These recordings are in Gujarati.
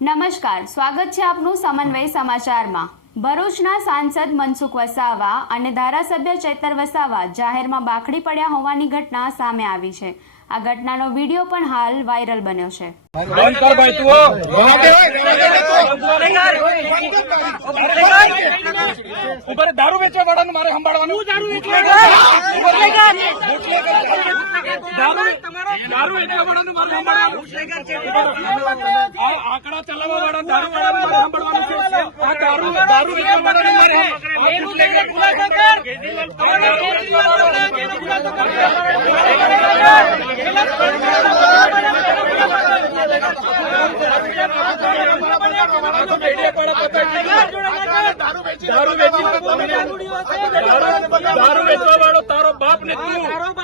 નમસ્કાર સ્વાગત છે આપનું સમન્વય સમાચારમાં ભરૂચના સાંસદ મનસુખ વસાવા અને ધારાસભ્ય ચેતર વસાવા જાહેરમાં બાખડી પડ્યા હોવાની ઘટના સામે આવી છે આ ઘટનાનો વીડિયો પણ હાલ વાયરલ બન્યો છે દારૂ વેચવા વાળાને મારે સંભાળવાનું દારૂ વેચવા દારૂ વેચવા વાળાને આંકડા ચલાવવા વાળા દારૂ વાળાને સંભાળવાનું છે. આ દારૂ દારૂ વેચવા વાળાને મારે દારૂ વેચવા વાળો તારો બાપ ને તું.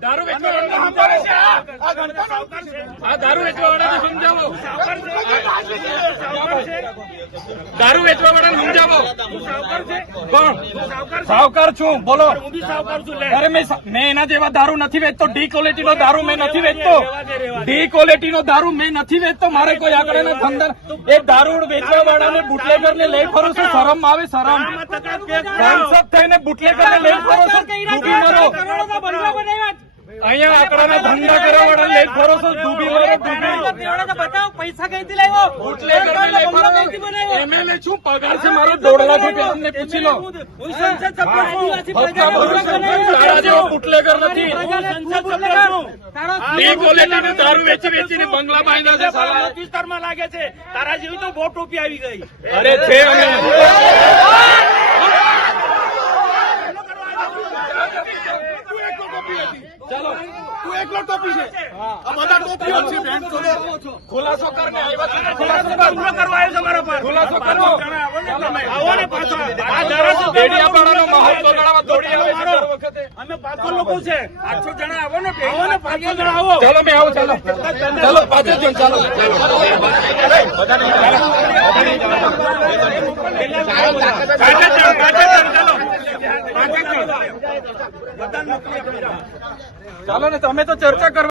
દારૂ વેચવા વાળાને આ દારૂ વેચવા વાળાને સમજાવો. દારૂ વેચવા વાળાને સમજાવો. કોણ? સાવકાર છું બોલો. અરે મેં એના જેવા દારૂ નથી વેચતો. ડી ક્વોલિટી નો દારૂ મેં નથી વેચતો. ડી ક્વોલિટી નો દારૂ મેં નથી વેચતો. મારે કોઈ આગળ એના ધંધા એ દારૂ વેચવા વાળાને બુટલેગર ને લઈ ફરો છો? શરમ આવે શરમ. સાંસદ થઈને બુટલેગર ને લઈ ફરો છો? ડૂબી મરો. અહીંયા આંકડાના ધંધા કરવા વાળા લઈ ફરો છો ડૂબી મરો ડૂબી પૈસા કઈથી લાવ્યો? ઓટલે ને લઈ ફરો એમએલએ શું પગાર છે મારો દોઢ લાખ રૂપિયા તમને પૂછી લો. હું સંસદ સભ્ય ભરું છું. તારા જેવો બુટલેગર નથી. સંસદ સભ્ય છું. દારૂ વેચી વેચીને બંગલા બાંધ્યા છે. વિસ્તારમાં લાગે છે. તારા જેવી તો બોટ ટોપી આવી ગઈ. અરે છે અમે તું એકલો ટોપી છે આ બધા ટોપીઓ છે બેન ખુલાસો કરને આવ્યા ખુલાસો કર. કરવા આવ્યો છે મારા પર ખુલાસો કરવો આવો ને પાછો આ ધારાસભ્ય ડેડિયાપાડાનો માહોલ બગાડવા દોડી આવે છે વખતે અમે પાંચસો લોકો છે પાંચસો જણા આવો ને આવો ને પાંચસો જણા આવો ચાલો મેં આવું ચાલો ચાલો પાછળ જો ચાલો પાંચે જણ પાંચે જણ ચાલો પાંચે જણ ચાલો ને તમે તો ચર્ચા કરવા